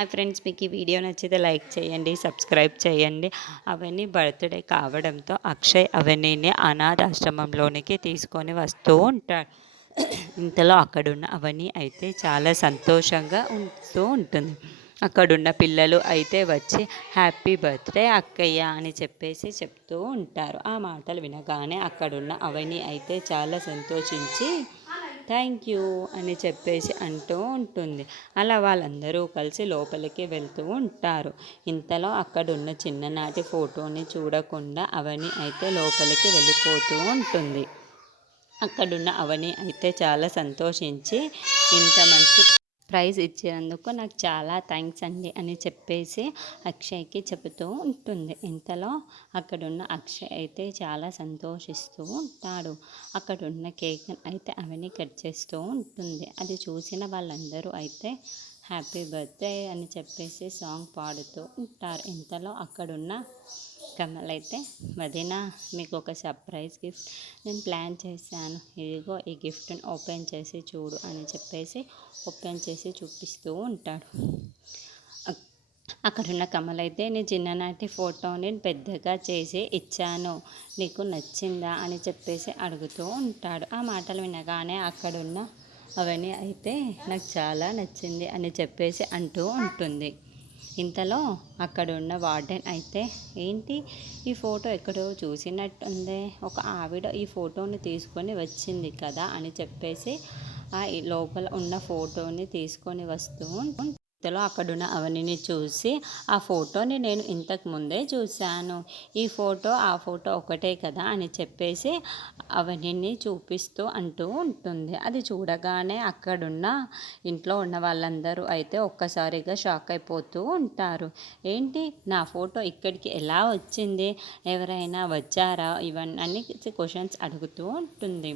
Hi friends, మీకు ఈ video నచ్చితే లైక్ చేయండి, సబ్స్క్రైబ్ చేయండి. అవన్నీ బర్త్డే కావడంతో అక్షయ్ అవనీని అనాథాశ్రమంలోనికి తీసుకొని వస్తూ ఉంటాడు. ఇంతలో అక్కడున్న అవని అయితే చాలా సంతోషంగా ఉంటూ ఉంటుంది. అక్కడున్న పిల్లలు అయితే వచ్చి హ్యాపీ బర్త్డే అక్కయ్య అని చెప్పేసి చెప్తూ ఉంటారు. ఆ మాటలు వినగానే అక్కడున్న అవని అయితే చాలా సంతోషించి థ్యాంక్ యూ అని చెప్పేసి అంటూ ఉంటుంది. అలా వాళ్ళందరూ కలిసి లోపలికి వెళ్తూ ఉంటారు. ఇంతలో అక్కడున్న చిన్ననాటి ఫోటోని చూడకుండా అవని అయితే లోపలికి వెళ్ళిపోతూ ఉంటుంది. అక్కడున్న అవని అయితే చాలా సంతోషించి ఇంత మంచి ప్రైజ్ ఇచ్చినందుకు నాకు చాలా థ్యాంక్స్ అండి అని చెప్పేసి అక్షయ్కి చెబుతూ ఉంటుంది. ఇంతలో అక్కడున్న అక్షయ్ అయితే చాలా సంతోషిస్తూ ఉంటాడు. అక్కడున్న కేక్ అయితే అవని కట్ చేస్తూ ఉంటుంది. అది చూసిన వాళ్ళందరూ అయితే హ్యాపీ బర్త్డే అని చెప్పేసి సాంగ్ పాడుతూ ఉంటారు. ఇంతలో అక్కడున్న కమల్ అయితే వదిన, మీకు ఒక సర్ప్రైజ్ గిఫ్ట్ నేను ప్లాన్ చేశాను, ఇదిగో ఈ గిఫ్ట్ని ఓపెన్ చేసి చూడు అని చెప్పేసి ఓపెన్ చేసి చూపిస్తూ ఉంటాడు. అక్కడున్న కమల్ అయితే నీ చిన్ననాటి ఫోటోని పెద్దగా చేసి ఇచ్చాను, నీకు నచ్చిందా అని చెప్పేసి అడుగుతూ ఉంటాడు. ఆ మాటలు వినగానే అక్కడున్న అవన్నీ అయితే నాకు చాలా నచ్చింది అని చెప్పేసి అంటూ ఉంటుంది. ఇంతలో అక్కడున్న వార్డెన్ అయితే ఏంటి ఈ ఫోటో ఎక్కడో చూసినట్టుంది, ఒక ఆవిడ ఈ ఫోటోని తీసుకొని వచ్చింది కదా అని చెప్పేసి ఆ లోపల ఉన్న ఫోటోని తీసుకొని వస్తూ ఇంతలో అక్కడున్న అవనిని చూసి ఆ ఫోటోని నేను ఇంతకు ముందే చూశాను, ఈ ఫోటో ఆ ఫోటో ఒకటే కదా అని చెప్పేసి అవనిని చూపిస్తూ అంటూ ఉంటుంది. అది చూడగానే అక్కడున్న ఇంట్లో ఉన్న వాళ్ళందరూ అయితే ఒక్కసారిగా షాక్ అయిపోతూ ఉంటారు. ఏంటి నా ఫోటో ఇక్కడికి ఎలా వచ్చింది, ఎవరైనా వచ్చారా, ఇవన్నీ క్వశ్చన్స్ అడుగుతూ ఉంటుంది.